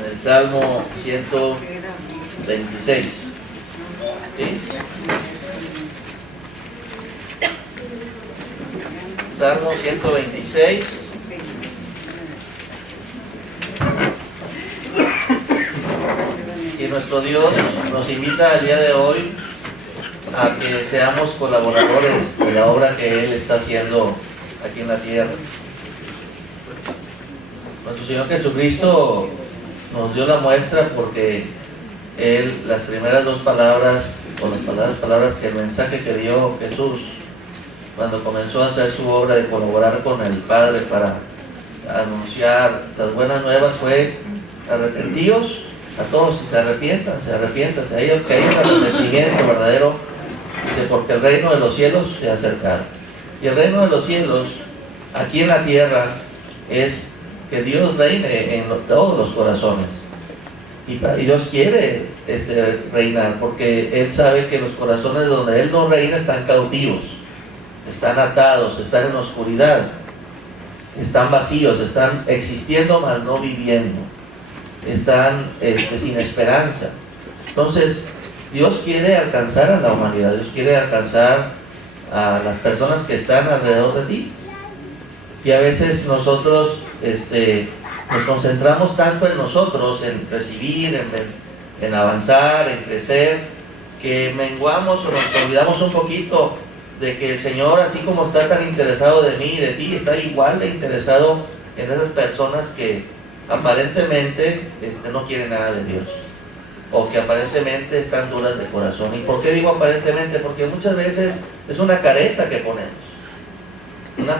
en el Salmo 126. ¿Sí? Salmo 126. Y nuestro Dios nos invita el día de hoy a que seamos colaboradores de la obra que Él está haciendo aquí en la tierra. Nuestro Señor Jesucristo nos dio la muestra porque Él, las primeras dos palabras, o las palabras que el mensaje que dio Jesús cuando comenzó a hacer su obra de colaborar con el Padre para anunciar las buenas nuevas fue: arrepentíos a todos y se arrepientan, a ellos que hay un arrepentimiento verdadero, dice, porque el reino de los cielos se ha acercado. Y el reino de los cielos aquí en la tierra es que Dios reine en todos los corazones, y Dios quiere reinar, porque Él sabe que los corazones donde Él no reina están cautivos, están atados, están en oscuridad, están vacíos, están existiendo mas no viviendo, están sin esperanza. Entonces Dios quiere alcanzar a la humanidad, Dios quiere alcanzar a las personas que están alrededor de ti. Y a veces nosotros nos concentramos tanto en nosotros, en recibir, en avanzar, en crecer, que menguamos o nos olvidamos un poquito de que el Señor, así como está tan interesado de mí y de ti, está igual de interesado en esas personas que aparentemente no quieren nada de Dios, o que aparentemente están duras de corazón. ¿Y por qué digo aparentemente? Porque muchas veces es una careta que ponemos. Una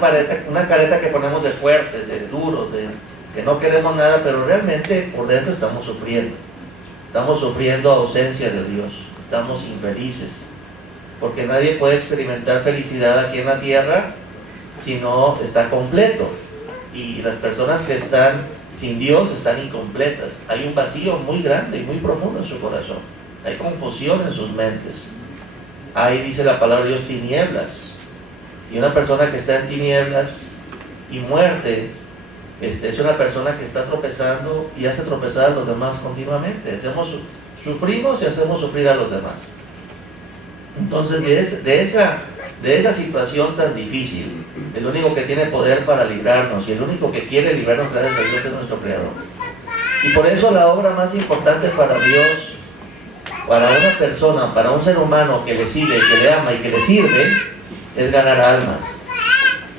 careta que ponemos de fuertes, de duros, de que no queremos nada, pero realmente por dentro estamos sufriendo. Estamos sufriendo ausencia de Dios, estamos infelices, porque nadie puede experimentar felicidad aquí en la tierra si no está completo. Y las personas que están sin Dios están incompletas. Hay un vacío muy grande y muy profundo en su corazón. Hay confusión en sus mentes. Ahí dice la palabra de Dios, tinieblas. Y una persona que está en tinieblas y muerte es una persona que está tropezando y hace tropezar a los demás continuamente. Sufrimos y hacemos sufrir a los demás. Entonces de esa situación tan difícil, el único que tiene poder para librarnos y el único que quiere librarnos gracias a Dios es nuestro Creador. Y por eso la obra más importante para Dios, para una persona, para un ser humano que le sigue, que le ama y que le sirve, es ganar almas.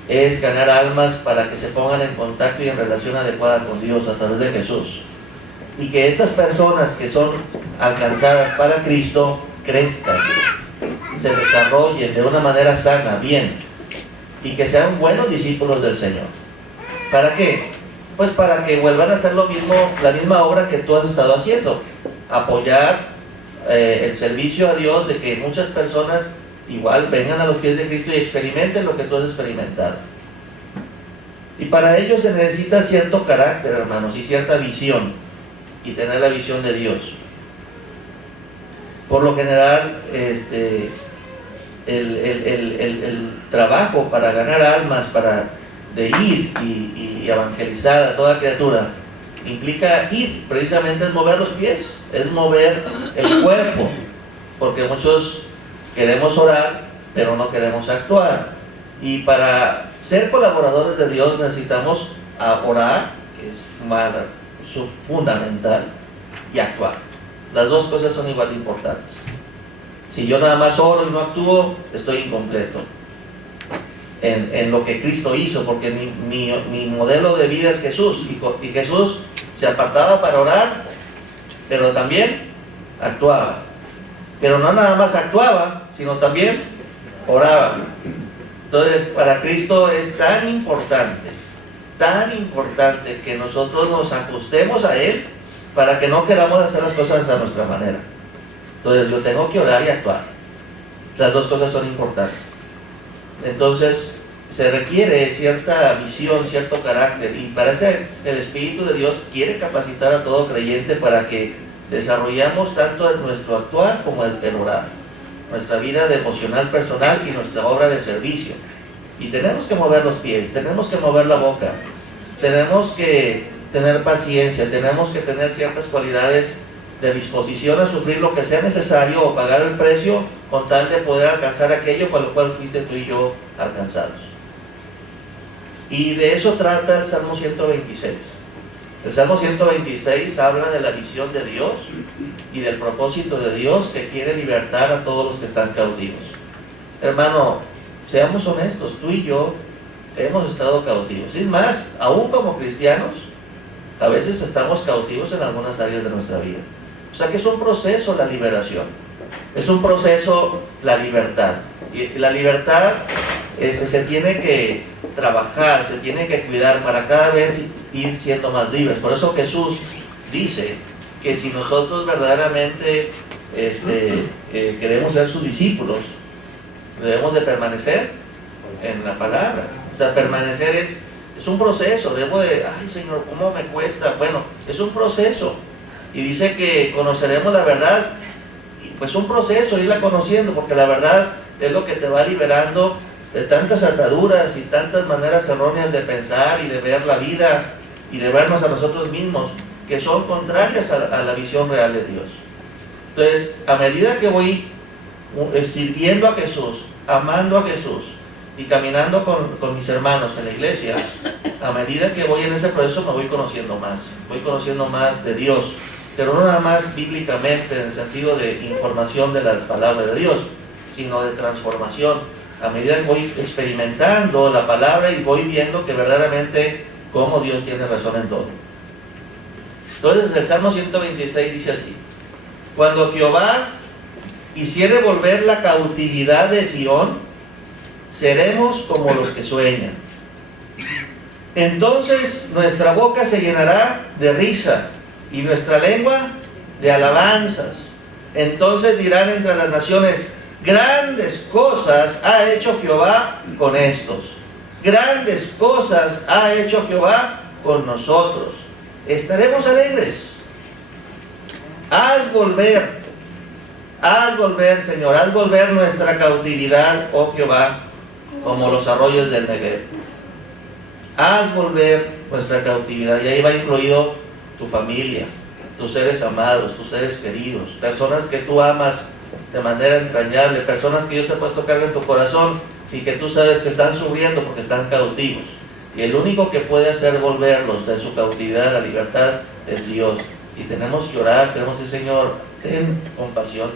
Es ganar almas para que se pongan en contacto y en relación adecuada con Dios a través de Jesús. Y que esas personas que son alcanzadas para Cristo crezcan, se desarrollen de una manera sana, bien, y que sean buenos discípulos del Señor. ¿Para qué? Pues para que vuelvan a hacer lo mismo, la misma obra que tú has estado haciendo, apoyar el servicio a Dios, de que muchas personas igual vengan a los pies de Cristo y experimenten lo que tú has experimentado. Y para ello se necesita cierto carácter, hermanos, y cierta visión, y tener la visión de Dios. Por lo general, el trabajo para ganar almas, de ir y evangelizar a toda criatura, implica ir, precisamente es mover los pies, es mover el cuerpo, porque muchos queremos orar, pero no queremos actuar. Y para ser colaboradores de Dios necesitamos orar, que es fundamental, y actuar. Las dos cosas son igual de importantes. Si yo nada más oro y no actúo, estoy incompleto en lo que Cristo hizo, porque mi modelo de vida es Jesús, y Jesús se apartaba para orar, pero también actuaba. Pero no nada más actuaba, sino también oraba. Entonces, para Cristo es tan importante que nosotros nos ajustemos a Él, para que no queramos hacer las cosas a nuestra manera. Entonces yo tengo que orar y actuar. Las dos cosas son importantes. Entonces se requiere cierta visión, cierto carácter, y para eso el Espíritu de Dios quiere capacitar a todo creyente para que desarrollamos tanto en nuestro actuar como el orar, nuestra vida devocional personal y nuestra obra de servicio. Y tenemos que mover los pies, tenemos que mover la boca, tenemos que tener paciencia, tenemos que tener ciertas cualidades de disposición a sufrir lo que sea necesario o pagar el precio con tal de poder alcanzar aquello para lo cual fuiste tú y yo alcanzados. Y de eso trata el Salmo 126. El Salmo 126 habla de la visión de Dios y del propósito de Dios que quiere libertar a todos los que están cautivos. Hermano, seamos honestos, tú y yo hemos estado cautivos. Es más, aún como cristianos, a veces estamos cautivos en algunas áreas de nuestra vida. O sea que es un proceso la liberación. Es un proceso la libertad. Y la libertad se tiene que trabajar, se tiene que cuidar para cada vez ir siendo más libres. Por eso Jesús dice que si nosotros verdaderamente queremos ser sus discípulos, debemos de permanecer en la palabra. O sea, permanecer es un proceso. Debo de, ay Señor, ¿cómo me cuesta? Bueno, es un proceso. Y dice que conoceremos la verdad. Y pues un proceso, irla conociendo, porque la verdad es lo que te va liberando de tantas ataduras y tantas maneras erróneas de pensar y de ver la vida y de vernos a nosotros mismos, que son contrarias a la visión real de Dios. Entonces, a medida que voy sirviendo a Jesús, amando a Jesús y caminando con mis hermanos en la iglesia, a medida que voy en ese proceso me voy conociendo más de Dios, pero no nada más bíblicamente en el sentido de información de la palabra de Dios, sino de transformación. A medida que voy experimentando la palabra y voy viendo que verdaderamente cómo Dios tiene razón en todo. Entonces el Salmo 126 dice así: cuando Jehová hiciere volver la cautividad de Sión, seremos como los que sueñan. Entonces nuestra boca se llenará de risa y nuestra lengua de alabanzas. Entonces dirán entre las naciones: grandes cosas ha hecho Jehová con estos. Grandes cosas ha hecho Jehová con nosotros. Estaremos alegres. Haz volver, Señor, haz volver nuestra cautividad, oh Jehová, como los arroyos del Negev. Haz volver nuestra cautividad. Y ahí va incluido tu familia, tus seres amados, tus seres queridos, personas que tú amas de manera entrañable, personas que Dios ha puesto carga en tu corazón y que tú sabes que están sufriendo porque están cautivos. Y el único que puede hacer volverlos de su cautividad a la libertad es Dios. Y tenemos que orar, tenemos que decir: Señor, ten compasión,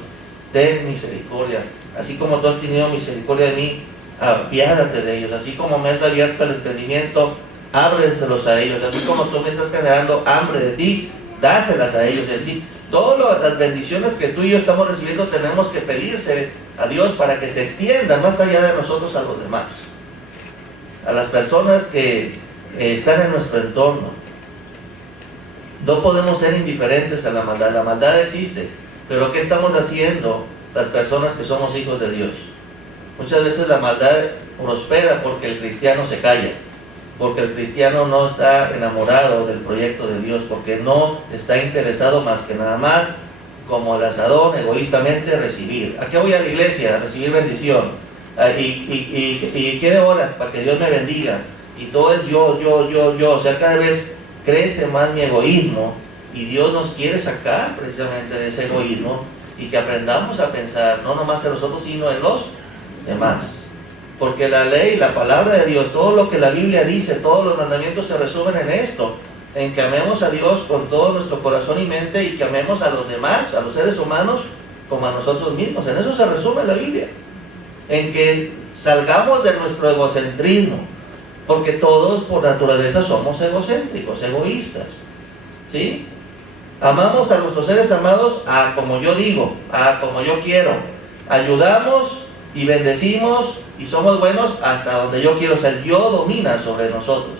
ten misericordia. Así como tú has tenido misericordia de mí, apiádate de ellos. Así como me has abierto el entendimiento, ábreselos a ellos. Así como tú me estás generando hambre de ti, dáselas a ellos. Es decir, todas las bendiciones que tú y yo estamos recibiendo tenemos que pedirse a Dios para que se extiendan más allá de nosotros a los demás, a las personas que están en nuestro entorno. No podemos ser indiferentes a la maldad. La maldad existe, pero ¿qué estamos haciendo las personas que somos hijos de Dios? Muchas veces la maldad prospera porque el cristiano se calla, porque el cristiano no está enamorado del proyecto de Dios, porque no está interesado más que nada más, como el asadón, egoístamente recibir. ¿A qué voy a la iglesia? A recibir bendición. ¿Y qué horas? Para que Dios me bendiga. Y todo es yo. O sea, cada vez crece más mi egoísmo, y Dios nos quiere sacar precisamente de ese egoísmo y que aprendamos a pensar no nomás en nosotros, sino en los demás. Porque la ley, la palabra de Dios, todo lo que la Biblia dice, todos los mandamientos se resumen en esto: en que amemos a Dios con todo nuestro corazón y mente, y que amemos a los demás, a los seres humanos, como a nosotros mismos. En eso se resume la Biblia. En que salgamos de nuestro egocentrismo, porque todos por naturaleza somos egocéntricos, egoístas, ¿sí? Amamos a nuestros seres amados a como yo digo, a como yo quiero. Ayudamos y bendecimos y somos buenos hasta donde yo quiero. O sea, el yo domina sobre nosotros.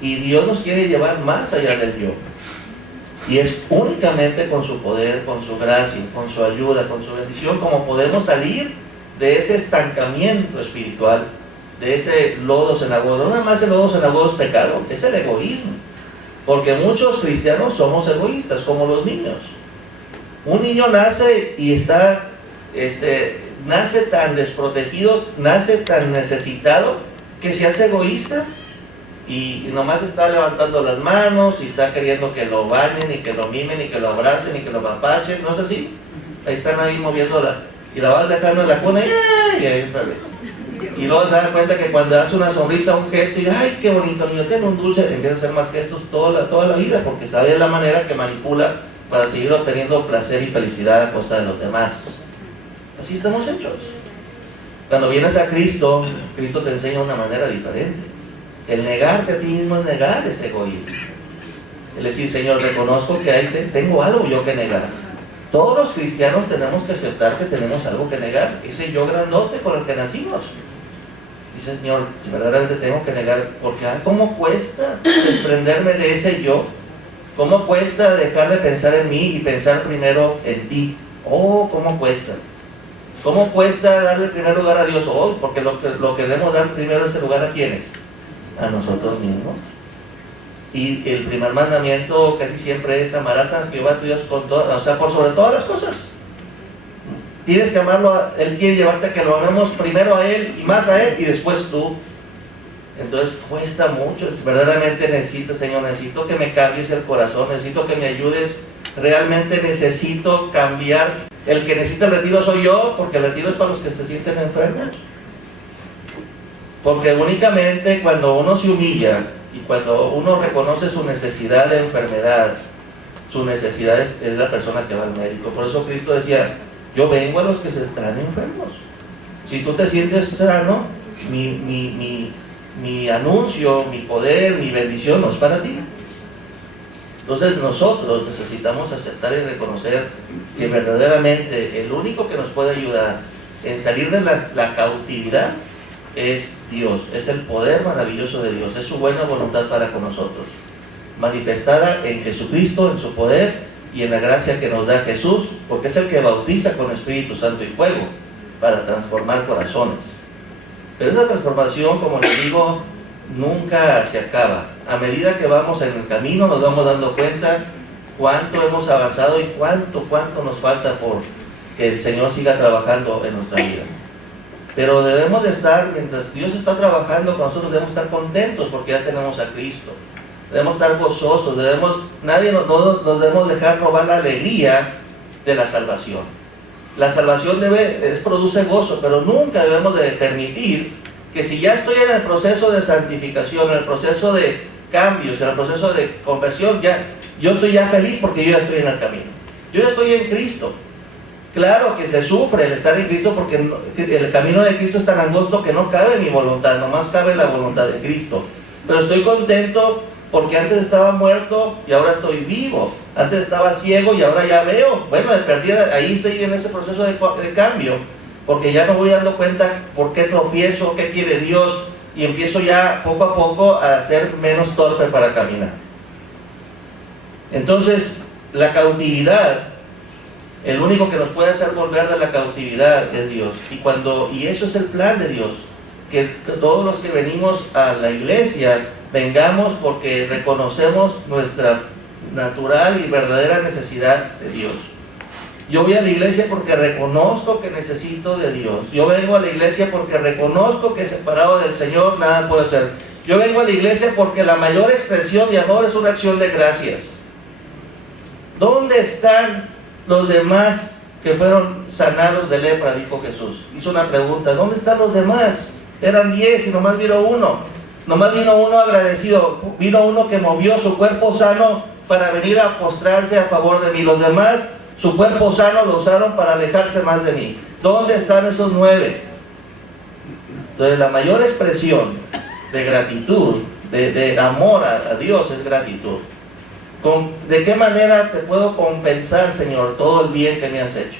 Y Dios nos quiere llevar más allá del yo. Y es únicamente con su poder, con su gracia, con su ayuda, con su bendición, como podemos salir de ese estancamiento espiritual, de ese lodo cenagoso. No nada más el lodo cenagoso es pecado, es el egoísmo. Porque muchos cristianos somos egoístas, como los niños. Un niño nace y nace tan desprotegido, nace tan necesitado, que se hace egoísta y nomás está levantando las manos y está queriendo que lo bañen y que lo mimen y que lo abracen y que lo apapachen, ¿no es así? Ahí están ahí moviéndola y la vas dejando en la cuna y ahí otra vez. Y luego se da cuenta que cuando hace una sonrisa, un gesto y ¡ay, qué bonito niño! Tengo un dulce, empieza a hacer más gestos toda la vida porque sabe la manera que manipula para seguir obteniendo placer y felicidad a costa de los demás. Así estamos hechos. Cuando vienes a Cristo, Cristo te enseña una manera diferente. El negarte a ti mismo es negar ese egoísmo. Es decir, Señor, reconozco que ahí tengo algo yo que negar. Todos los cristianos tenemos que aceptar que tenemos algo que negar. Ese yo grandote con el que nacimos. Dice, Señor, si verdaderamente tengo que negar, porque ¿cómo cuesta desprenderme de ese yo? ¿Cómo cuesta dejar de pensar en mí y pensar primero en ti? Oh, ¿cómo cuesta? ¿Cómo cuesta darle el primer lugar a Dios? Oh, porque lo que debemos dar primero ese lugar, ¿a quiénes? A nosotros mismos. Y el primer mandamiento casi siempre es: amarás a Jehová tu Dios con todo, o sea, por sobre todas las cosas. Tienes que amarlo, Él quiere llevarte a que lo amemos primero a Él y más a Él y después tú. Entonces cuesta mucho, verdaderamente necesito, Señor, necesito que me cambies el corazón, necesito que me ayudes, realmente necesito cambiar. El que necesita el retiro soy yo, porque el retiro es para los que se sienten enfermos. Porque únicamente cuando uno se humilla y cuando uno reconoce su necesidad de enfermedad, su necesidad es la persona que va al médico. Por eso Cristo decía: yo vengo a los que se están enfermos. Si tú te sientes sano, mi anuncio, mi poder, mi bendición no es para ti. Entonces nosotros necesitamos aceptar y reconocer que verdaderamente el único que nos puede ayudar en salir de la cautividad es Dios, es el poder maravilloso de Dios, es su buena voluntad para con nosotros, manifestada en Jesucristo, en su poder y en la gracia que nos da Jesús, porque es el que bautiza con Espíritu Santo y fuego para transformar corazones. Pero esa transformación, como les digo, nunca se acaba. A medida que vamos en el camino nos vamos dando cuenta cuánto hemos avanzado y cuánto nos falta por que el Señor siga trabajando en nuestra vida. Pero debemos de estar, mientras Dios está trabajando con nosotros, debemos estar contentos porque ya tenemos a Cristo. Debemos estar gozosos, nadie nos debemos dejar robar la alegría de la salvación. La salvación produce gozo, pero nunca debemos de permitir que si ya estoy en el proceso de santificación, en el proceso de cambios, en el proceso de conversión, yo estoy ya feliz porque yo ya estoy en el camino. Yo ya estoy en Cristo. Claro que se sufre el estar en Cristo porque el camino de Cristo es tan angosto que no cabe mi voluntad, nomás cabe la voluntad de Cristo. Pero estoy contento porque antes estaba muerto y ahora estoy vivo. Antes estaba ciego y ahora ya veo. Bueno, de perdida, ahí estoy en ese proceso de cambio, porque ya me voy dando cuenta por qué tropiezo, qué quiere Dios, y empiezo ya poco a poco a ser menos torpe para caminar. Entonces, la cautividad, el único que nos puede hacer volver de la cautividad es Dios. Y eso es el plan de Dios, que todos los que venimos a la iglesia vengamos porque reconocemos nuestra natural y verdadera necesidad de Dios. Yo voy a la iglesia porque reconozco que necesito de Dios. Yo vengo a la iglesia porque reconozco que separado del Señor nada puedo hacer. Yo vengo a la iglesia porque la mayor expresión de amor es una acción de gracias. ¿Dónde están los demás que fueron sanados de lepra? Dijo Jesús. Hizo una pregunta: ¿dónde están los demás? Eran 10 y nomás vino uno. Nomás vino uno agradecido. Vino uno que movió su cuerpo sano para venir a postrarse a favor de mí. Los demás, su cuerpo sano lo usaron para alejarse más de mí. ¿Dónde están esos 9? Entonces la mayor expresión de gratitud, de amor a Dios es gratitud. ¿De qué manera te puedo compensar, Señor, todo el bien que me has hecho?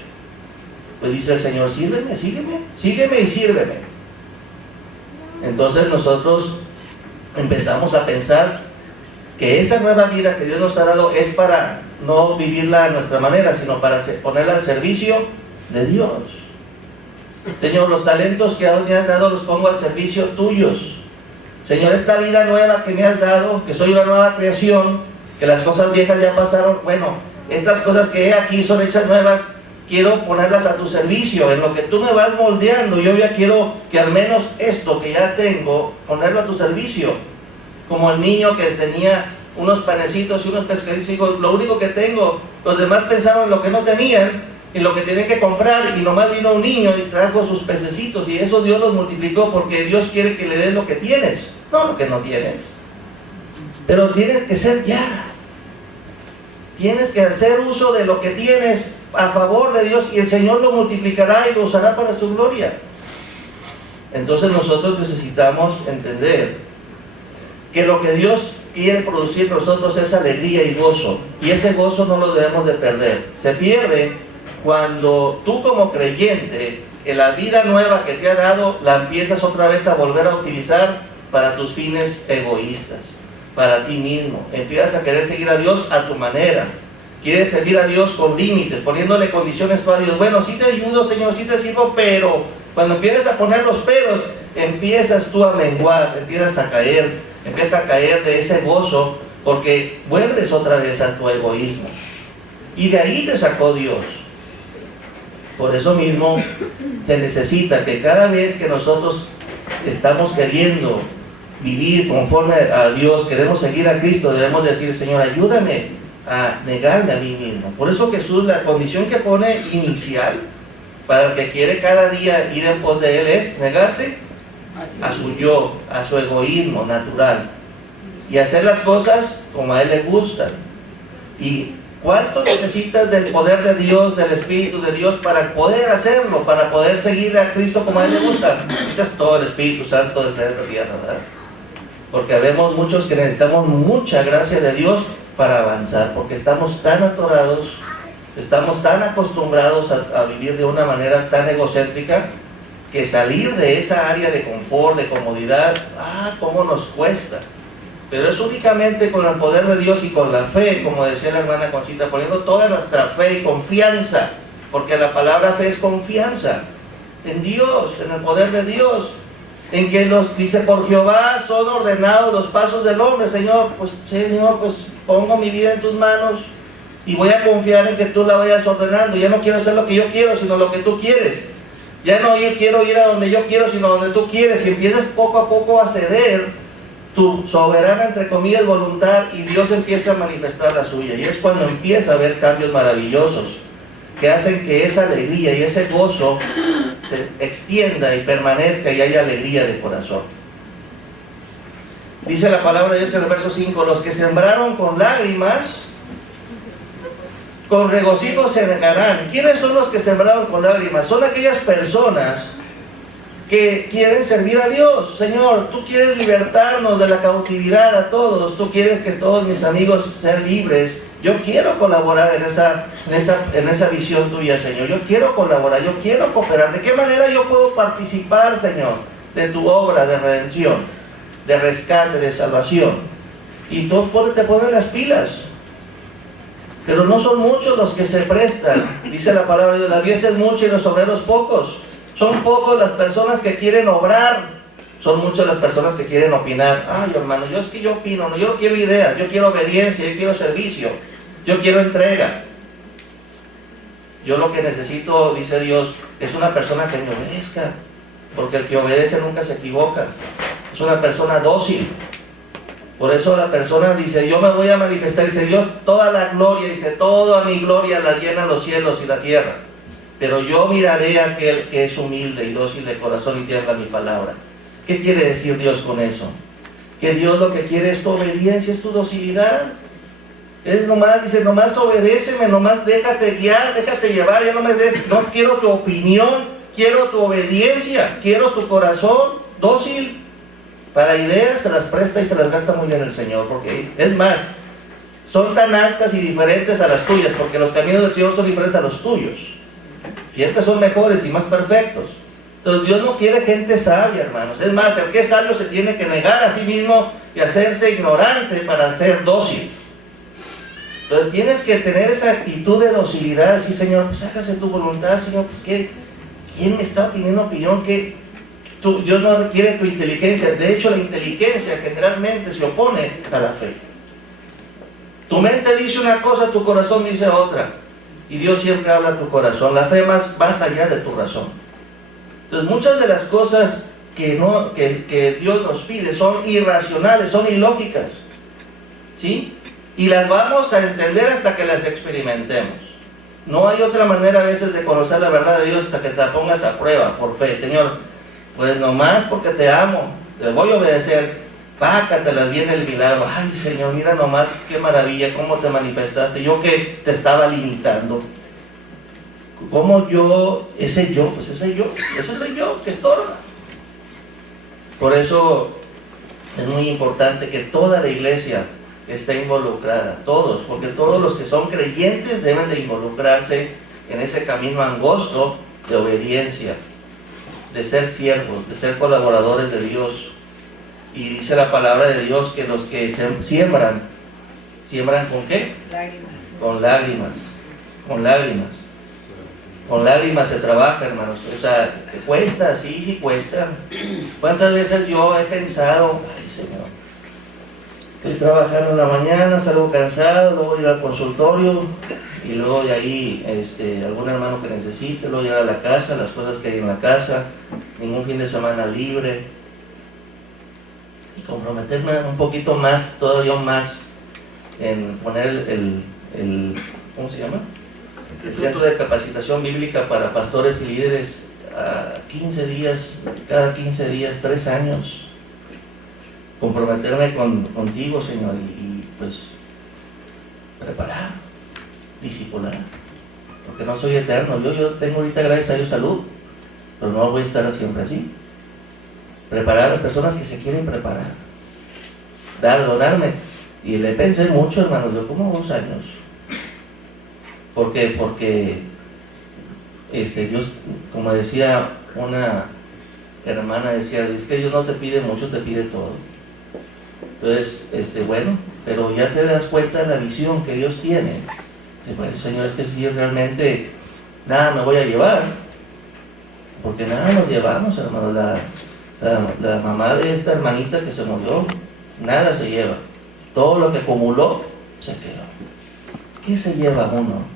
Pues dice el Señor: sígueme y sírveme. Entonces nosotros empezamos a pensar que esa nueva vida que Dios nos ha dado es para no vivirla a nuestra manera, sino para ponerla al servicio de Dios. Señor, los talentos que me has dado los pongo al servicio tuyos. Señor, esta vida nueva que me has dado, que soy una nueva creación, que las cosas viejas ya pasaron, bueno, estas cosas que he aquí son hechas nuevas, quiero ponerlas a tu servicio, en lo que tú me vas moldeando. Yo ya quiero que al menos esto que ya tengo, ponerlo a tu servicio. Como el niño que tenía unos panecitos y unos pescaditos y dijo, lo único que tengo, los demás pensaban en lo que no tenían, en lo que tenían que comprar, y nomás vino un niño y trajo sus pececitos, y eso Dios los multiplicó, porque Dios quiere que le des lo que tienes, no lo que no tienes. Pero tienes que ser ya. Tienes que hacer uso de lo que tienes a favor de Dios, y el Señor lo multiplicará y lo usará para su gloria. Entonces nosotros necesitamos entender que lo que Dios quiere producir en nosotros es alegría y gozo, y ese gozo no lo debemos de perder. Se pierde cuando tú como creyente, en la vida nueva que te ha dado, la empiezas otra vez a volver a utilizar para tus fines egoístas, para ti mismo. Empiezas a querer seguir a Dios a tu manera. Quieres servir a Dios con límites, poniéndole condiciones para Dios. Bueno, sí te ayudo, Señor, sí te sirvo, pero cuando empiezas a poner los peros, empiezas tú a menguar, empiezas a caer de ese gozo, porque vuelves otra vez a tu egoísmo. Y de ahí te sacó Dios. Por eso mismo se necesita que cada vez que nosotros estamos queriendo vivir conforme a Dios, queremos seguir a Cristo, debemos decir, Señor, ayúdame a negarme a mí mismo. Por eso Jesús, la condición que pone inicial para el que quiere cada día ir en pos de Él es negarse a su yo, a su egoísmo natural, y hacer las cosas como a Él le gustan. ¿Y cuánto necesitas del poder de Dios, del Espíritu de Dios, para poder hacerlo, para poder seguir a Cristo como a Él le gusta? Necesitas todo el Espíritu Santo del planeta Tierra, ¿verdad? Porque habemos muchos que necesitamos mucha gracia de Dios para avanzar, porque estamos tan atorados, estamos tan acostumbrados a vivir de una manera tan egocéntrica, que salir de esa área de confort, de comodidad, cómo nos cuesta. Pero es únicamente con el poder de Dios y con la fe, como decía la hermana Conchita, poniendo toda nuestra fe y confianza, porque la palabra fe es confianza en Dios, en el poder de Dios, en que nos dice, por Jehová son ordenados los pasos del hombre. Señor, pues pongo mi vida en tus manos y voy a confiar en que tú la vayas ordenando. Ya no quiero hacer lo que yo quiero, sino lo que tú quieres. Ya no quiero ir a donde yo quiero, sino donde tú quieres. Y empiezas poco a poco a ceder tu soberana, entre comillas, voluntad, y Dios empieza a manifestar la suya. Y es cuando empieza a haber cambios maravillosos que hacen que esa alegría y ese gozo se extienda y permanezca, y haya alegría de corazón. Dice la palabra de Dios en el verso 5, los que sembraron con lágrimas, con regocijo se regarán. ¿Quiénes son los que sembraron con lágrimas? Son aquellas personas que quieren servir a Dios. Señor, tú quieres libertarnos de la cautividad a todos, tú quieres que todos mis amigos sean libres. Yo quiero colaborar en esa visión tuya, Señor. Yo quiero colaborar, yo quiero cooperar. ¿De qué manera yo puedo participar, Señor, de tu obra de redención, de rescate, de salvación? Y tú te pones las pilas. Pero no son muchos los que se prestan. Dice la palabra de Dios, la mies es mucha y los obreros pocos. Son pocos las personas que quieren obrar. Son muchas las personas que quieren opinar. Ay, hermano, yo opino, no, yo no quiero ideas, yo quiero obediencia, yo quiero servicio, yo quiero entrega. Yo lo que necesito, dice Dios, es una persona que me obedezca, porque el que obedece nunca se equivoca. Es una persona dócil. Por eso la persona dice, yo me voy a manifestar, dice Dios, toda la gloria, dice, toda mi gloria la llenan los cielos y la tierra. Pero yo miraré a aquel que es humilde y dócil de corazón y tierra mi palabra. ¿Qué quiere decir Dios con eso? Que Dios lo que quiere es tu obediencia, es tu docilidad. Es nomás, dice, nomás obedéceme, nomás déjate guiar, déjate llevar, ya no me des, no quiero tu opinión, quiero tu obediencia, quiero tu corazón dócil. Para ideas se las presta y se las gasta muy bien el Señor, porque es más, son tan altas y diferentes a las tuyas, porque los caminos del Señor son diferentes a los tuyos. Siempre son mejores y más perfectos. Entonces Dios no quiere gente sabia, hermanos. Es más, el que es sabio se tiene que negar a sí mismo y hacerse ignorante para ser dócil. Entonces tienes que tener esa actitud de docilidad. Sí, Señor, pues hágase tu voluntad, Señor. Pues ¿quién me está pidiendo opinión? Que Dios no requiere tu inteligencia. De hecho, la inteligencia generalmente se opone a la fe. Tu mente dice una cosa, tu corazón dice otra. Y Dios siempre habla a tu corazón. La fe más allá de tu razón. Entonces muchas de las cosas que Dios nos pide son irracionales, son ilógicas, ¿sí? Y las vamos a entender hasta que las experimentemos. No hay otra manera a veces de conocer la verdad de Dios hasta que te la pongas a prueba por fe. Señor, pues nomás porque te amo, te voy a obedecer, pácatelas, viene el milagro. Ay, Señor, mira nomás qué maravilla, cómo te manifestaste. Yo que te estaba limitando. ¿Cómo yo, ese yo que estorba? Por eso es muy importante que toda la iglesia esté involucrada, todos, porque todos los que son creyentes deben de involucrarse en ese camino angosto de obediencia, de ser siervos, de ser colaboradores de Dios. Y dice la palabra de Dios que los que siembran ¿con qué? Lágrimas. Con lágrimas, con lágrimas. Con lágrimas se trabaja, hermanos. O sea, cuesta, sí cuesta. ¿Cuántas veces yo he pensado, ay, Señor, estoy trabajando en la mañana, salgo cansado, luego ir al consultorio y luego de ahí algún hermano que necesite, luego llegar a la casa, las cosas que hay en la casa, ningún fin de semana libre, y comprometerme un poquito más, todavía más, en poner el ¿cómo se llama? El Centro de Capacitación Bíblica para Pastores y Líderes a 15 días, cada 15 días, 3 años. Comprometerme contigo, Señor, y pues preparar, discipular, porque no soy eterno. Yo tengo ahorita, gracias a Dios, salud, pero no voy a estar siempre así. Preparar a las personas que se quieren preparar, donarme. Y le pensé mucho, hermano, yo como 2 años. Porque Dios, como decía una hermana, decía, es que Dios no te pide mucho, te pide todo. Entonces, bueno, pero ya te das cuenta de la visión que Dios tiene. Dice, bueno, Señor, es que si realmente nada me voy a llevar, porque nada nos llevamos, hermano. La mamá de esta hermanita que se murió, nada se lleva. Todo lo que acumuló, se quedó. ¿Qué se lleva uno?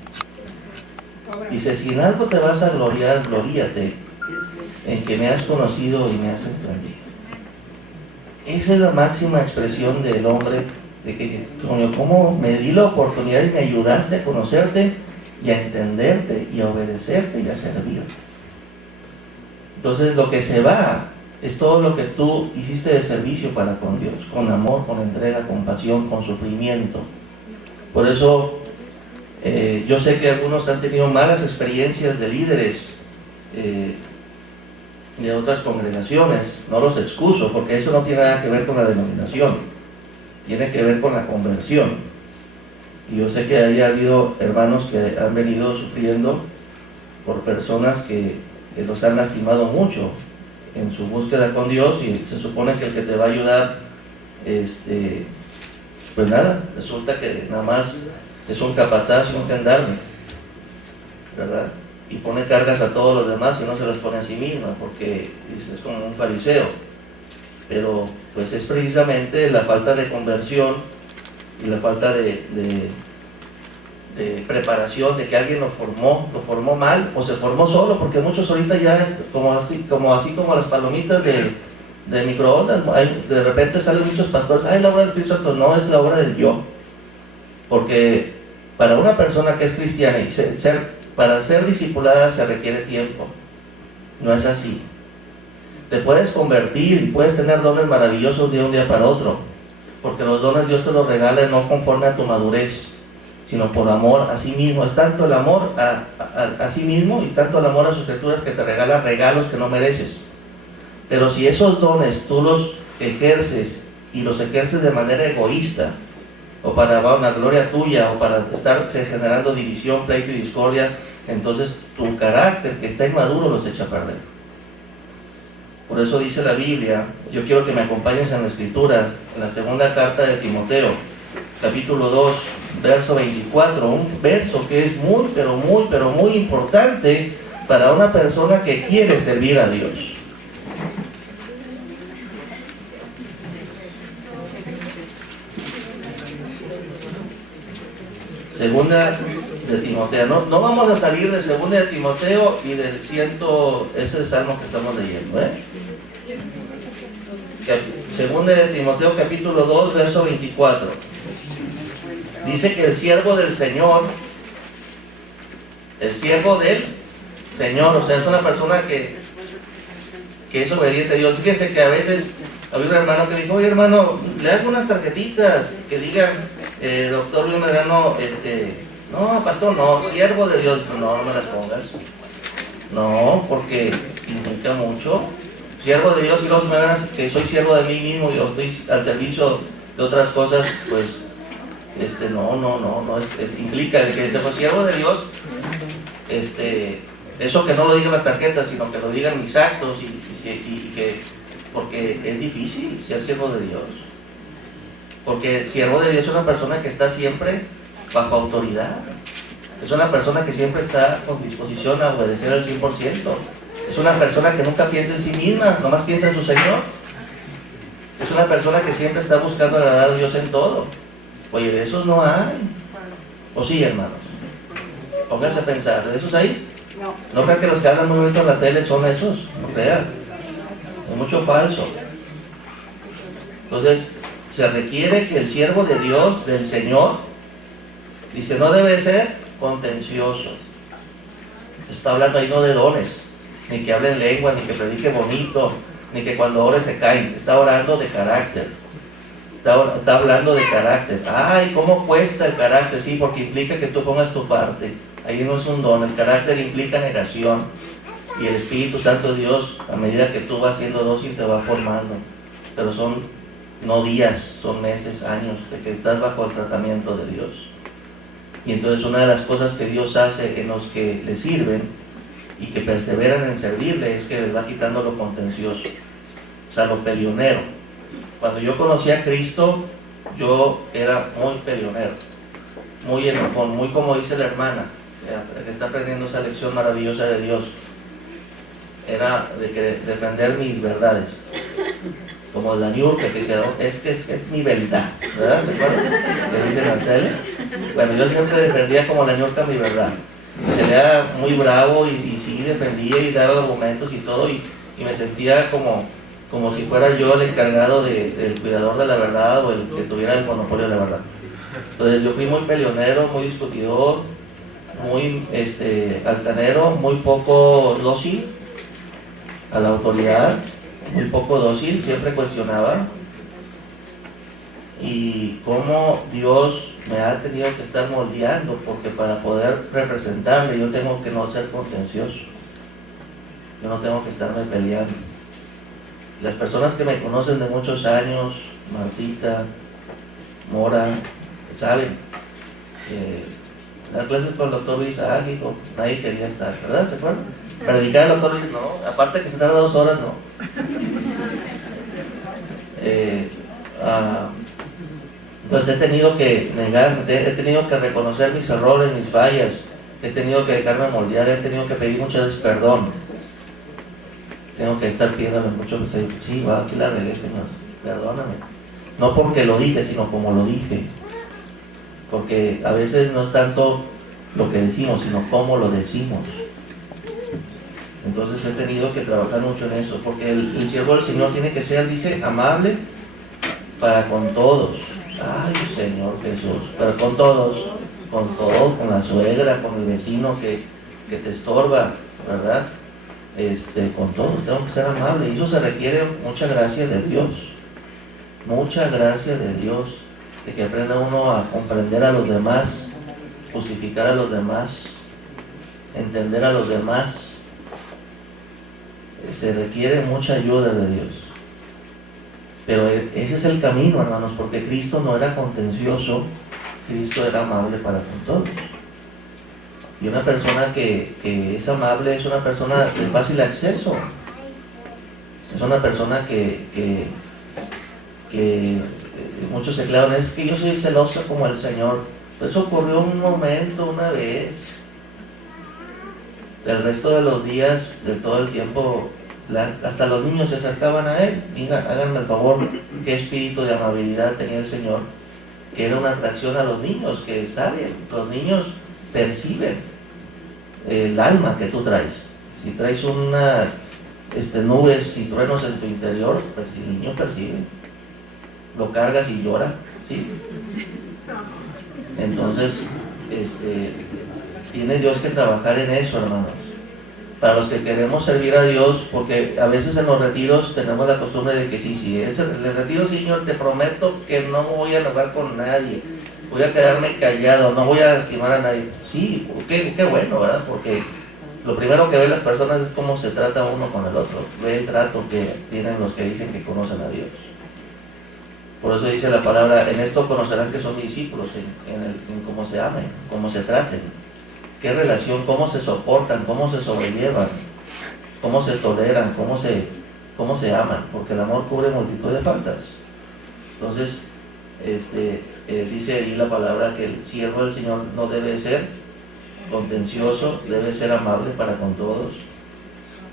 Dice, si en algo te vas a gloriar, gloríate en que me has conocido y me has entendido. Esa es la máxima expresión del hombre, de que como me di la oportunidad y me ayudaste a conocerte y a entenderte y a obedecerte y a servirte. Entonces lo que se va es todo lo que tú hiciste de servicio para con Dios, con amor, con entrega, con pasión, con sufrimiento. Por eso yo sé que algunos han tenido malas experiencias de líderes de otras congregaciones, no los excuso, porque eso no tiene nada que ver con la denominación, tiene que ver con la conversión. Y yo sé que haya habido hermanos que han venido sufriendo por personas que los han lastimado mucho en su búsqueda con Dios, y se supone que el que te va a ayudar, pues nada, resulta que nada más es un capataz y un gendarme, ¿verdad? Y pone cargas a todos los demás y no se las pone a sí misma, porque es como un fariseo. Pero pues es precisamente la falta de conversión y la falta de preparación, de que alguien lo formó mal, o se formó solo, porque muchos ahorita ya, como las palomitas de microondas, de repente salen muchos pastores, la obra del Espíritu Santo. No, es la obra del yo. Porque para una persona que es cristiana y para ser discipulada se requiere tiempo. No es así. Te puedes convertir y puedes tener dones maravillosos de un día para otro, porque los dones Dios te los regala no conforme a tu madurez, sino por amor a sí mismo. Es tanto el amor a sí mismo y tanto el amor a sus criaturas que te regala regalos que no mereces. Pero si esos dones tú los ejerces y los ejerces de manera egoísta, o para una gloria tuya, o para estar generando división, pleito y discordia, entonces tu carácter que está inmaduro los echa a perder. Por eso dice la Biblia, yo quiero que me acompañes en la escritura, en la segunda carta de Timoteo, capítulo 2, verso 24, un verso que es muy, pero muy importante para una persona que quiere servir a Dios. Segunda de Timoteo, no vamos a salir de segunda de Timoteo y del ese salmo que estamos leyendo, Según de Timoteo capítulo 2, verso 24. Dice que el siervo del Señor, o sea, es una persona que es obediente a Dios. Fíjese que a veces había un hermano que dijo, oye hermano, le hago unas tarjetitas que digan, doctor Luis Medrano, no, pastor, no, siervo de Dios, no me las pongas. No, porque implica mucho. Siervo de Dios, y luego si me ven que soy siervo de mí mismo, yo estoy al servicio de otras cosas, pues, no, implica de que soy siervo de Dios, eso que no lo digan las tarjetas, sino que lo digan mis actos, y que, porque es difícil ser siervo de Dios. Porque el siervo de Dios es una persona que está siempre bajo autoridad. Es una persona que siempre está con disposición a obedecer al 100%. Es una persona que nunca piensa en sí misma, nomás piensa en su Señor. Es una persona que siempre está buscando agradar a Dios en todo. Oye, de esos no hay. ¿O sí, hermanos? Pónganse a pensar, ¿de esos hay? No crean que los que hablan muy bonito en la tele son esos, no crean. Hay mucho falso. Entonces, se requiere que el siervo de Dios, del Señor, dice, no debe ser contencioso. Está hablando ahí no de dones, ni que hable en lengua, ni que predique bonito, ni que cuando ore se caen. Está orando de carácter. Está hablando de carácter. Ay, ¿cómo cuesta el carácter? Sí, porque implica que tú pongas tu parte. Ahí no es un don. El carácter implica negación. Y el Espíritu Santo de Dios, a medida que tú vas siendo dócil, te va formando. Pero son no días, son meses, años, de que estás bajo el tratamiento de Dios. Y entonces una de las cosas que Dios hace en los que le sirven y que perseveran en servirle es que les va quitando lo contencioso, o sea, lo peleonero. Cuando yo conocí a Cristo, yo era muy peleonero, muy enojón, muy como dice la hermana, que está aprendiendo esa lección maravillosa de Dios. Era de que defender mis verdades, como la ñurca que dice, es mi verdad, ¿verdad? ¿Se acuerdan? Que dicen en la tele. Bueno, yo siempre defendía como la ñurca mi verdad. Se veía muy bravo y sí defendía y daba argumentos y todo, y me sentía como si fuera yo el encargado del cuidador de la verdad o el que tuviera el monopolio de la verdad. Entonces yo fui muy peleonero, muy discutidor, muy altanero, muy poco dócil a la autoridad, muy poco dócil, siempre cuestionaba. Y cómo Dios me ha tenido que estar moldeando, porque para poder representarle yo tengo que no ser contencioso, yo no tengo que estarme peleando. Las personas que me conocen de muchos años, Martita, Mora, saben, dar clases con el doctor Luis Águico, nadie quería estar, ¿verdad? ¿Se acuerdan? Predicar al doctor Luis, no, aparte que se tarda 2 horas, no. Pues he tenido que negarme, he tenido que reconocer mis errores, mis fallas, he tenido que dejarme moldear, he tenido que pedir muchas veces perdón. Tengo que estar pidiéndole mucho, sí, va, aquí la regué, Señor, perdóname. No porque lo dije, sino como lo dije. Porque a veces no es tanto lo que decimos, sino cómo lo decimos. Entonces he tenido que trabajar mucho en eso, porque el siervo del Señor tiene que ser, dice, amable para con todos. Ay, Señor Jesús, pero con todos, con la suegra, con el vecino que te estorba, ¿verdad? Con todos, tengo que ser amable, y eso se requiere mucha gracia de Dios, de que aprenda uno a comprender a los demás, justificar a los demás, entender a los demás. Se requiere mucha ayuda de Dios. Pero ese es el camino, hermanos, porque Cristo no era contencioso, Cristo era amable para con todos. Y una persona que es amable es una persona de fácil acceso. Es una persona que muchos se clavan, es que yo soy celoso como el Señor. Eso ocurrió un momento, una vez. El resto de los días, de todo el tiempo, hasta los niños se acercaban a Él. Digan, háganme el favor, qué espíritu de amabilidad tenía el Señor, que era una atracción a los niños, que saben, los niños perciben el alma que tú traes. Si traes nubes y truenos en tu interior, pues el niño percibe, lo cargas y llora, ¿sí? Entonces, tiene Dios que trabajar en eso, hermanos. Para los que queremos servir a Dios, porque a veces en los retiros tenemos la costumbre de que sí, el retiro, Señor, te prometo que no me voy a enojar con nadie, voy a quedarme callado, no voy a lastimar a nadie. Sí, qué bueno, ¿verdad? Porque lo primero que ven las personas es cómo se trata uno con el otro, ve el trato que tienen los que dicen que conocen a Dios. Por eso dice la palabra, en esto conocerán que son mis discípulos, en cómo se amen, cómo se traten, qué relación, cómo se soportan, cómo se sobrellevan, cómo se toleran, cómo se aman, porque el amor cubre multitud de faltas. Entonces, dice ahí la palabra que el siervo del Señor no debe ser contencioso, debe ser amable para con todos,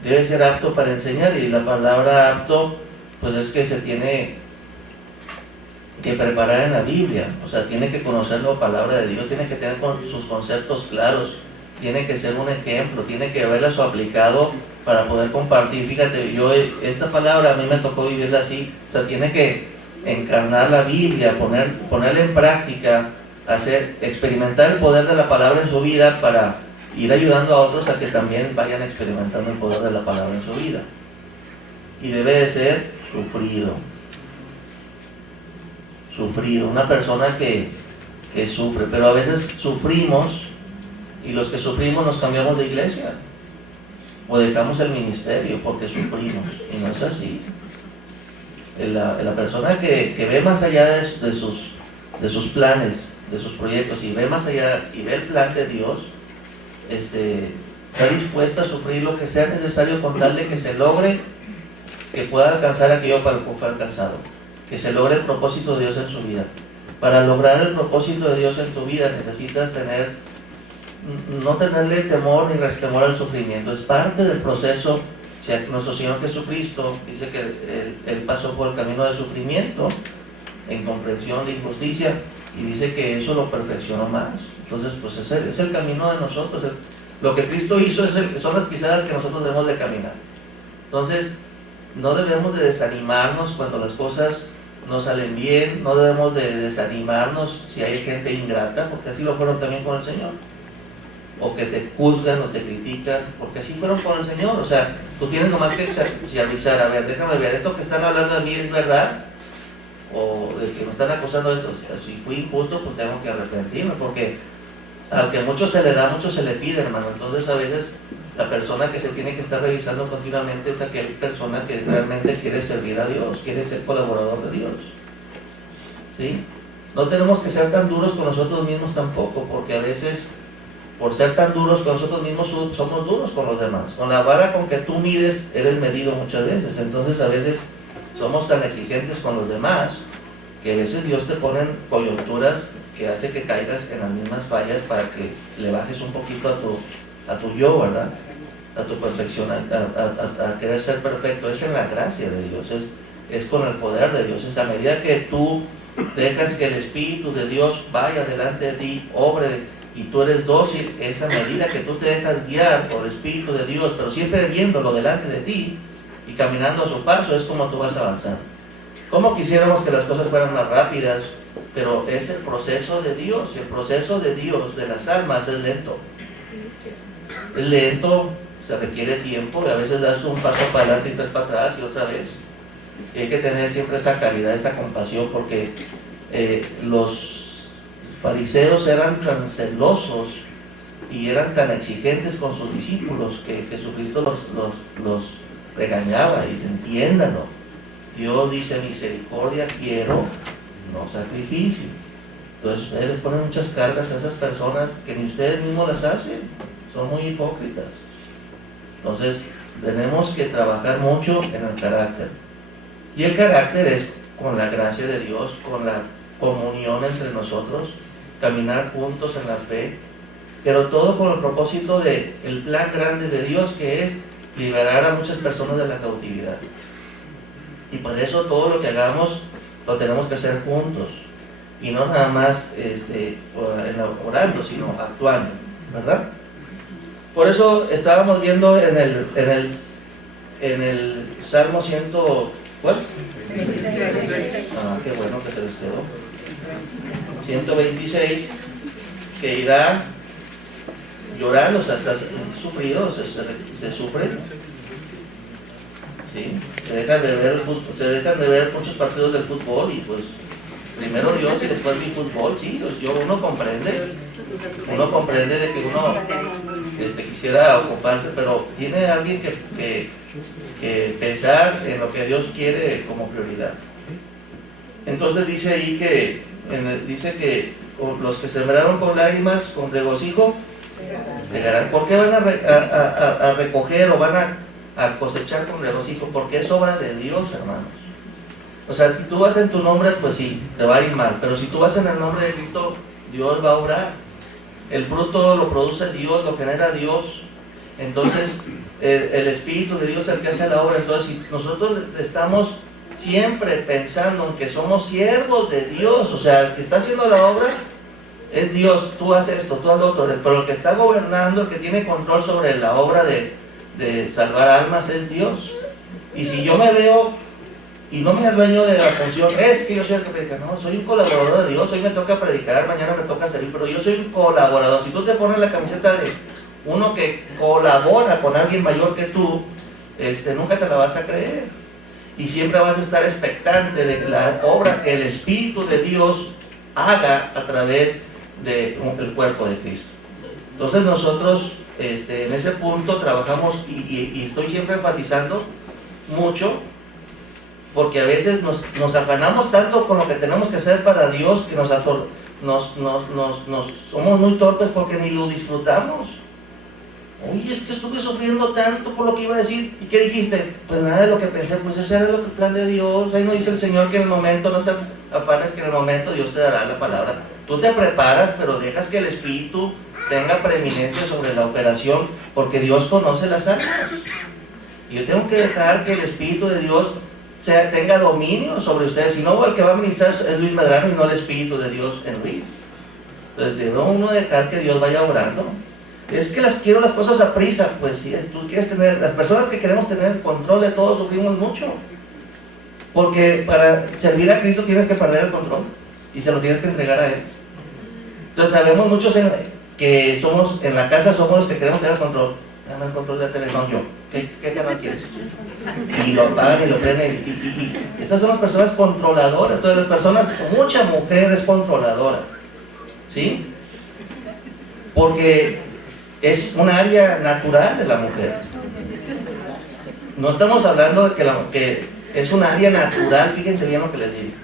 debe ser apto para enseñar, y la palabra apto, pues es que se tiene que preparar en la Biblia, o sea, tiene que conocer la palabra de Dios, tiene que tener sus conceptos claros, tiene que ser un ejemplo, tiene que verla su aplicado para poder compartir. Fíjate, esta palabra a mí me tocó vivirla así, o sea, tiene que encarnar la Biblia, ponerla en práctica, experimentar el poder de la palabra en su vida para ir ayudando a otros a que también vayan experimentando el poder de la palabra en su vida. Y debe de ser sufrido, una persona que sufre, pero a veces sufrimos, y los que sufrimos nos cambiamos de iglesia o dejamos el ministerio porque sufrimos, y no es así. La persona que ve más allá de sus planes, de sus proyectos, y ve más allá y ve el plan de Dios, está dispuesta a sufrir lo que sea necesario con tal de que se logre, que pueda alcanzar aquello para lo que fue alcanzado, que se logre el propósito de Dios en su vida. Para lograr el propósito de Dios en tu vida necesitas no tenerle temor ni restemor al sufrimiento. Es parte del proceso. Nuestro Señor Jesucristo dice que Él pasó por el camino del sufrimiento, en comprensión de injusticia, y dice que eso lo perfeccionó más. Entonces, pues es el camino de nosotros. Lo que Cristo hizo son las pisadas que nosotros debemos de caminar. Entonces, no debemos de desanimarnos cuando las cosas no salen bien, no debemos de desanimarnos si hay gente ingrata, porque así lo fueron también con el Señor, o que te juzgan o te critican, porque así fueron con el Señor. O sea, tú tienes nomás que avisar, a ver, déjame ver, esto que están hablando de mí es verdad, o de que me están acusando de esto. O sea, si fui injusto, pues tengo que arrepentirme, porque al que mucho se le da, mucho se le pide, hermano. Entonces a veces la persona que se tiene que estar revisando continuamente es aquella persona que realmente quiere servir a Dios, quiere ser colaborador de Dios, ¿sí? No tenemos que ser tan duros con nosotros mismos tampoco, porque a veces, por ser tan duros con nosotros mismos, somos duros con los demás. Con la vara con que tú mides, eres medido muchas veces. Entonces a veces somos tan exigentes con los demás, que a veces Dios te pone en coyunturas que hace que caigas en las mismas fallas para que le bajes un poquito a tu yo, ¿verdad? A tu perfección, a querer ser perfecto. Es en la gracia de Dios, es con el poder de Dios. Es a medida que tú dejas que el Espíritu de Dios vaya delante de ti, obre, y tú eres dócil, esa medida que tú te dejas guiar por el Espíritu de Dios, pero siempre viéndolo delante de ti y caminando a su paso, es como tú vas avanzando. Como quisiéramos que las cosas fueran más rápidas, pero es el proceso de Dios, y el proceso de Dios, de las almas, es lento. Es lento, se requiere tiempo, y a veces das un paso para adelante y tres para atrás y otra vez. Y hay que tener siempre esa caridad, esa compasión, porque los fariseos eran tan celosos y eran tan exigentes con sus discípulos que Jesucristo los regañaba y dice: entiéndanlo. Dios dice: misericordia quiero, no sacrificio. Entonces ustedes les ponen muchas cargas a esas personas que ni ustedes mismos las hacen, son muy hipócritas. Entonces tenemos que trabajar mucho en el carácter, y el carácter es con la gracia de Dios, con la comunión entre nosotros, caminar juntos en la fe, pero todo con el propósito de el plan grande de Dios, que es liberar a muchas personas de la cautividad. Y por eso todo lo que hagamos lo tenemos que hacer juntos, y no nada más orando, sino actuando, ¿verdad? Por eso estábamos viendo en en el Salmo 100, ¿cuál? Ah, qué bueno que se les quedó. 126, que irá llorando, o sea, está sufrido, se sufre. ¿Sí? Se dejan de ver muchos partidos del fútbol y pues primero Dios y después mi fútbol, sí, pues uno comprende de que uno quisiera ocuparse, pero tiene alguien que pensar en lo que Dios quiere como prioridad. Entonces dice ahí dice que los que sembraron con lágrimas, con regocijo, segarán. ¿Por qué van a recoger o van a cosechar con regocijo? Porque es obra de Dios, hermanos. O sea, si tú vas en tu nombre, pues sí, te va a ir mal, pero si tú vas en el nombre de Cristo, Dios va a obrar. El fruto lo produce Dios, lo genera Dios. Entonces, el Espíritu de Dios es el que hace la obra. Entonces, si nosotros estamos siempre pensando en que somos siervos de Dios, o sea, el que está haciendo la obra es Dios, tú haces esto, tú haces lo otro, pero el que está gobernando, el que tiene control sobre la obra de salvar almas es Dios. Y si yo me veo y no me adueño de la función, es que yo soy el que predica, no, soy un colaborador de Dios, hoy me toca predicar, mañana me toca servir, pero yo soy un colaborador. Si tú te pones la camiseta de uno que colabora con alguien mayor que tú, nunca te la vas a creer. Y siempre vas a estar expectante de la obra que el Espíritu de Dios haga a través del cuerpo de Cristo. Entonces nosotros en ese punto trabajamos y estoy siempre enfatizando mucho, porque a veces nos afanamos tanto con lo que tenemos que hacer para Dios que somos muy torpes porque ni lo disfrutamos. Oye, es que estuve sufriendo tanto por lo que iba a decir. ¿Y qué dijiste? Pues nada de lo que pensé, pues ese era el plan de Dios. Ahí nos dice el Señor que en el momento, no te afanes, que en el momento Dios te dará la palabra. Tú te preparas, pero dejas que el Espíritu tenga preeminencia sobre la operación, porque Dios conoce las almas. Y yo tengo que dejar que el Espíritu de Dios tenga dominio sobre ustedes. Si no, el que va a ministrar es Luis Medrano y no el Espíritu de Dios en Luis. Entonces debe uno dejar que Dios vaya obrando. Es que quiero las cosas a prisa. Pues si tú quieres tener, las personas que queremos tener el control de todo sufrimos mucho, porque para servir a Cristo tienes que perder el control y se lo tienes que entregar a Él. Entonces sabemos muchos que somos en la casa, somos los que queremos tener el control. Dame el control de la televisión, yo. ¿Qué canal quieres? Y lo apagan y lo prenden. Y esas son las personas controladoras. Entonces las personas, mucha mujer es controladora, ¿sí? Porque es un área natural de la mujer. No estamos hablando de que es un área natural, fíjense bien lo que les digo.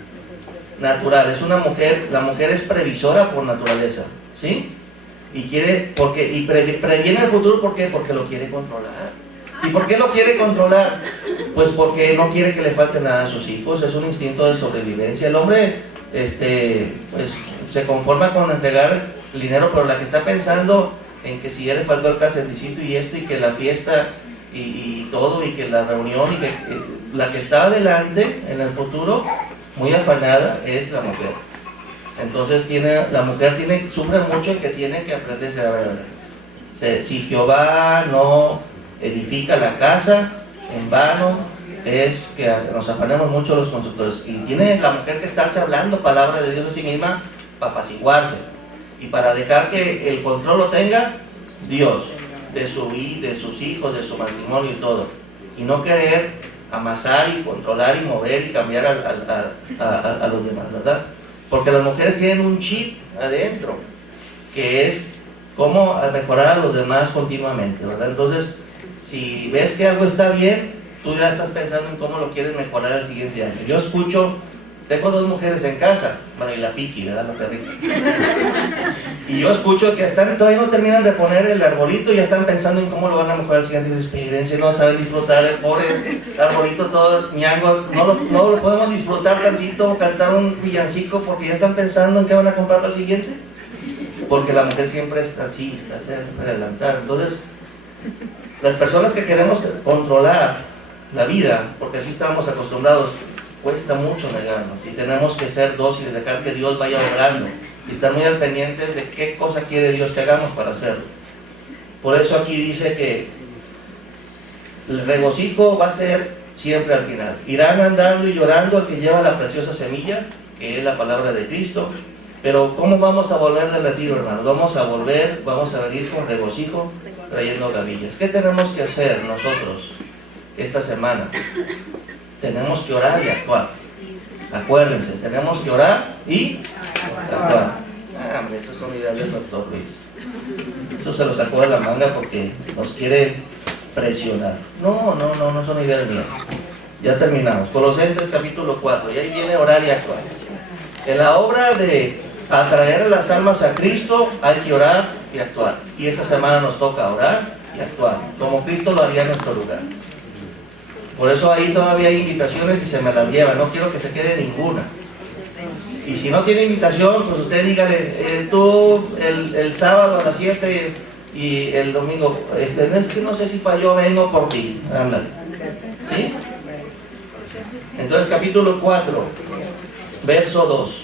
Natural, es una mujer, la mujer es previsora por naturaleza, ¿sí? Y previene el futuro, ¿por qué? Porque lo quiere controlar. ¿Y por qué lo quiere controlar? Pues porque no quiere que le falte nada a sus hijos, es un instinto de sobrevivencia. El hombre pues, se conforma con entregar el dinero, pero la que está pensando en que si ya le faltó el calceticito y esto, y que la fiesta y todo, y que la reunión, y que la que está adelante en el futuro, muy afanada, es la mujer. Entonces la mujer sufre mucho en que tiene que aprenderse a ver. Si Jehová no edifica la casa, en vano es que nos afanemos mucho los constructores. Y tiene la mujer que estarse hablando palabra de Dios a sí misma para apaciguarse y para dejar que el control lo tenga Dios de sus hijos, de su matrimonio y todo, y no querer amasar y controlar y mover y cambiar a los demás, ¿verdad? Porque las mujeres tienen un chip adentro que es cómo mejorar a los demás continuamente, ¿verdad? Entonces, si ves que algo está bien, tú ya estás pensando en cómo lo quieres mejorar el siguiente año. Yo escucho, tengo 2 mujeres en casa, bueno, y la Piki, ¿verdad? La perrita. Y yo escucho que todavía no terminan de poner el arbolito y ya están pensando en cómo lo van a mejorar el siguiente año. Espérense, no saben disfrutar el pobre arbolito todo ñango, no lo podemos disfrutar tantito, cantar un villancico porque ya están pensando en qué van a comprar para el siguiente. Porque la mujer siempre está así, está siempre adelantada. Entonces, las personas que queremos controlar la vida, porque así estamos acostumbrados, cuesta mucho negarnos y tenemos que ser dóciles, dejar que Dios vaya obrando y estar muy al pendiente de qué cosa quiere Dios que hagamos para hacerlo. Por eso aquí dice que El regocijo va a ser siempre al final. Irán andando y llorando el que lleva la preciosa semilla, que es la palabra de Cristo. Pero ¿cómo vamos a volver del retiro, hermanos? Vamos a venir con regocijo, trayendo gavillas. ¿Qué tenemos que hacer nosotros esta semana? Tenemos que orar y actuar. Acuérdense, tenemos que orar y actuar. Hombre, estos son ideas del doctor Luis. Esto se lo sacó de la manga porque nos quiere presionar. No son ideas mías. Ya terminamos. Colosenses capítulo 4. Y ahí viene orar y actuar. En la obra de atraer a las almas a Cristo hay que orar y actuar. Y esta semana nos toca orar y actuar, como Cristo lo haría en nuestro lugar. Por eso ahí todavía hay invitaciones y se me las lleva. No quiero que se quede ninguna. Y si no tiene invitación, pues usted dígale, tú el sábado a las 7 y el domingo, es que no sé si para yo vengo por ti. Ándale. ¿Sí? Entonces capítulo 4, verso 2.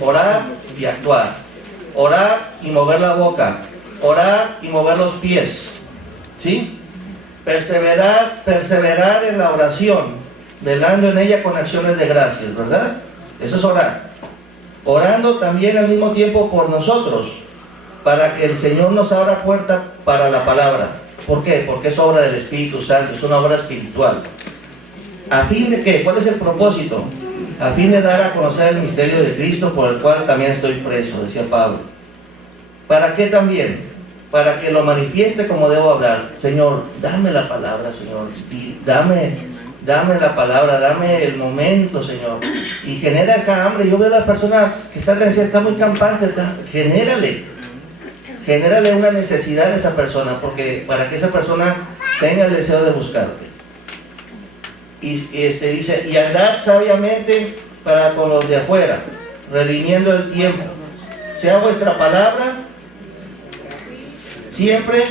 Orar y actuar. Orar y mover la boca. Orar y mover los pies. ¿Sí? Perseverar en la oración, velando en ella con acciones de gracias, ¿verdad? Eso es orar. Orando también al mismo tiempo por nosotros, para que el Señor nos abra puerta para la palabra. ¿Por qué? Porque es obra del Espíritu Santo, es una obra espiritual. ¿A fin de qué? ¿Cuál es el propósito? A fin de dar a conocer el misterio de Cristo, por el cual también estoy preso, decía Pablo. ¿Para qué también? Para que lo manifieste como debo hablar. Señor, dame la palabra, Señor. Y dame la palabra, dame el momento, Señor. Y genera esa hambre. Yo veo a la persona que está muy campante. Genérale una necesidad a esa persona, porque para que esa persona tenga el deseo de buscarte. Y dice, y andar sabiamente para con los de afuera, redimiendo el tiempo. Sea vuestra palabra siempre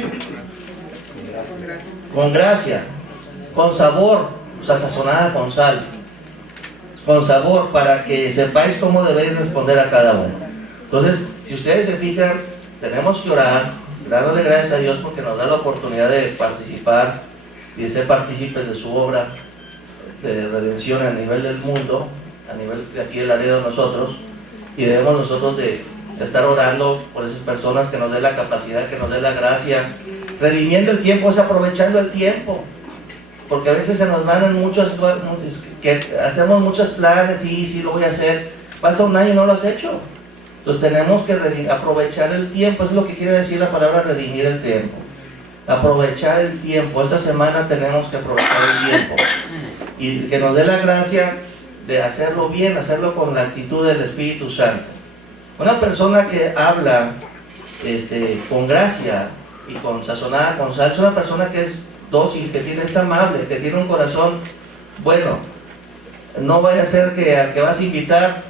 con gracia, con sabor, o sea, sazonada con sal, con sabor, para que sepáis cómo debéis responder a cada uno. Entonces, si ustedes se fijan, tenemos que orar, dándole gracias a Dios porque nos da la oportunidad de participar y de ser partícipes de su obra de redención a nivel del mundo, a nivel de aquí del área de nosotros, y debemos nosotros de estar orando por esas personas, que nos dé la capacidad, que nos dé la gracia. Redimiendo el tiempo es aprovechando el tiempo, porque a veces se nos mandan muchos, que hacemos muchos planes y sí lo voy a hacer, pasa un año y no lo has hecho. Entonces tenemos que aprovechar el tiempo, es lo que quiere decir la palabra redimir el tiempo. Aprovechar el tiempo. Esta semana tenemos que aprovechar el tiempo y que nos dé la gracia de hacerlo bien, hacerlo con la actitud del Espíritu Santo. Una persona que habla con gracia y con sazonada con sal es una persona que es dócil, que es amable, que tiene un corazón bueno. No vaya a ser que al que vas a invitar,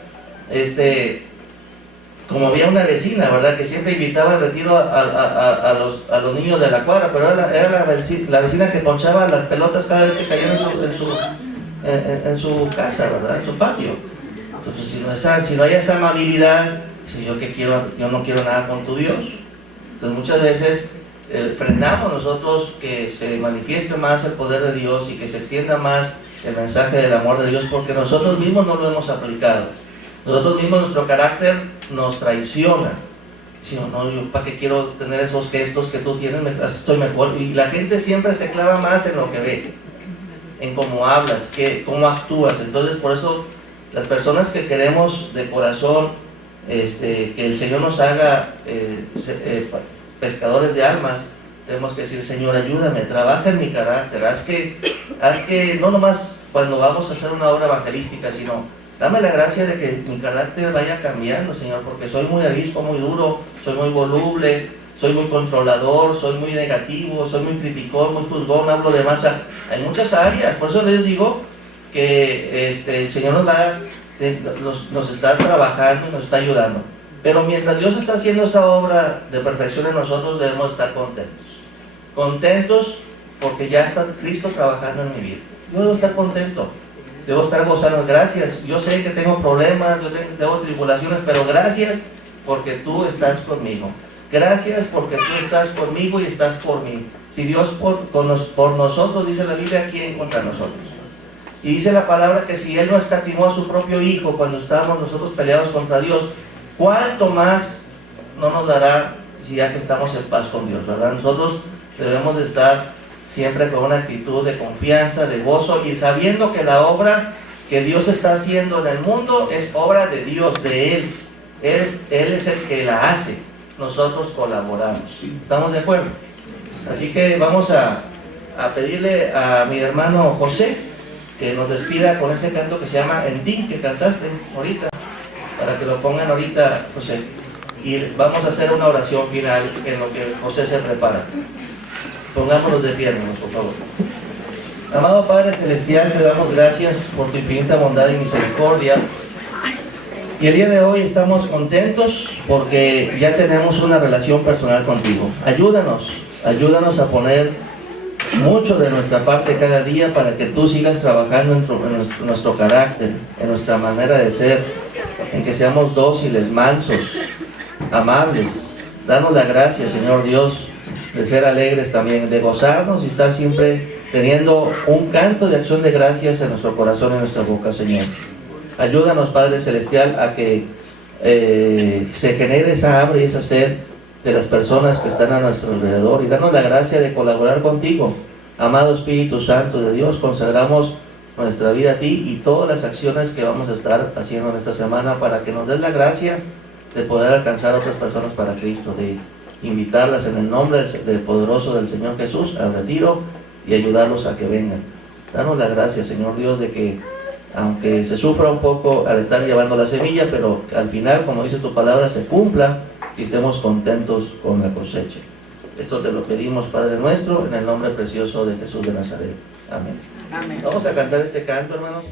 como había una vecina, ¿verdad?, que siempre invitaba al retiro a los niños de la cuadra, pero era la vecina que ponchaba las pelotas cada vez que caían en su casa, ¿verdad?, en su patio. Entonces, si no hay esa amabilidad, si yo no quiero nada con tu Dios. Entonces muchas veces frenamos nosotros que se manifieste más el poder de Dios y que se extienda más el mensaje del amor de Dios, porque nosotros mismos no lo hemos aplicado. Nosotros mismos, nuestro carácter nos traiciona. Si no, yo para qué quiero tener esos gestos que tú tienes, estoy mejor. Y la gente siempre se clava más en lo que ve, en cómo hablas, cómo actúas. Entonces, por eso las personas que queremos de corazón que el Señor nos haga pescadores de almas, tenemos que decir: Señor, ayúdame, trabaja en mi carácter, haz que no nomás cuando vamos a hacer una obra evangelística, sino dame la gracia de que mi carácter vaya cambiando, Señor, porque soy muy arisco, muy duro, soy muy voluble, soy muy controlador, soy muy negativo, soy muy criticón, muy juzgón, hablo de masa. Hay muchas áreas. Por eso les digo que el Señor nos está trabajando y nos está ayudando. Pero mientras Dios está haciendo esa obra de perfección en nosotros, debemos estar contentos. Contentos porque ya está Cristo trabajando en mi vida. Yo debo estar contento, debo estar gozando. Gracias, yo sé que tengo problemas, yo tengo tribulaciones, pero gracias porque tú estás conmigo. Gracias porque tú estás conmigo y estás por mí. Si Dios por nosotros, dice la Biblia, ¿quién contra nosotros? Y dice la palabra que si Él no escatimó a su propio Hijo cuando estábamos nosotros peleados contra Dios, ¿cuánto más no nos dará si ya que estamos en paz con Dios, verdad? Nosotros debemos de estar siempre con una actitud de confianza, de gozo, y sabiendo que la obra que Dios está haciendo en el mundo es obra de Dios, de Él. Él es el que la hace, nosotros colaboramos. ¿Estamos de acuerdo? Así que vamos a pedirle a mi hermano José que nos despida con ese canto que se llama En Ti, que cantaste ahorita, para que lo pongan ahorita, José. Y vamos a hacer una oración final en lo que José se prepara. Pongámonos de pie, hermanos, por favor. Amado Padre Celestial, te damos gracias por tu infinita bondad y misericordia. Y el día de hoy estamos contentos porque ya tenemos una relación personal contigo. Ayúdanos a poner mucho de nuestra parte cada día para que tú sigas trabajando en nuestro carácter, en nuestra manera de ser, en que seamos dóciles, mansos, amables. Danos la gracia, Señor Dios, de ser alegres también, de gozarnos y estar siempre teniendo un canto de acción de gracias en nuestro corazón y en nuestra boca, Señor. Ayúdanos, Padre Celestial, a que se genere esa hambre y esa sed de las personas que están a nuestro alrededor, y danos la gracia de colaborar contigo. Amado Espíritu Santo de Dios, consagramos nuestra vida a ti y todas las acciones que vamos a estar haciendo en esta semana para que nos des la gracia de poder alcanzar a otras personas para Cristo, de invitarlas en el nombre del poderoso del Señor Jesús al retiro y ayudarlos a que vengan. Danos la gracia, Señor Dios, de que aunque se sufra un poco al estar llevando la semilla, pero al final, como dice tu palabra, se cumpla y estemos contentos con la cosecha. Esto te lo pedimos, Padre nuestro, en el nombre precioso de Jesús de Nazaret. Amén. Amén. Vamos a cantar este canto, hermanos.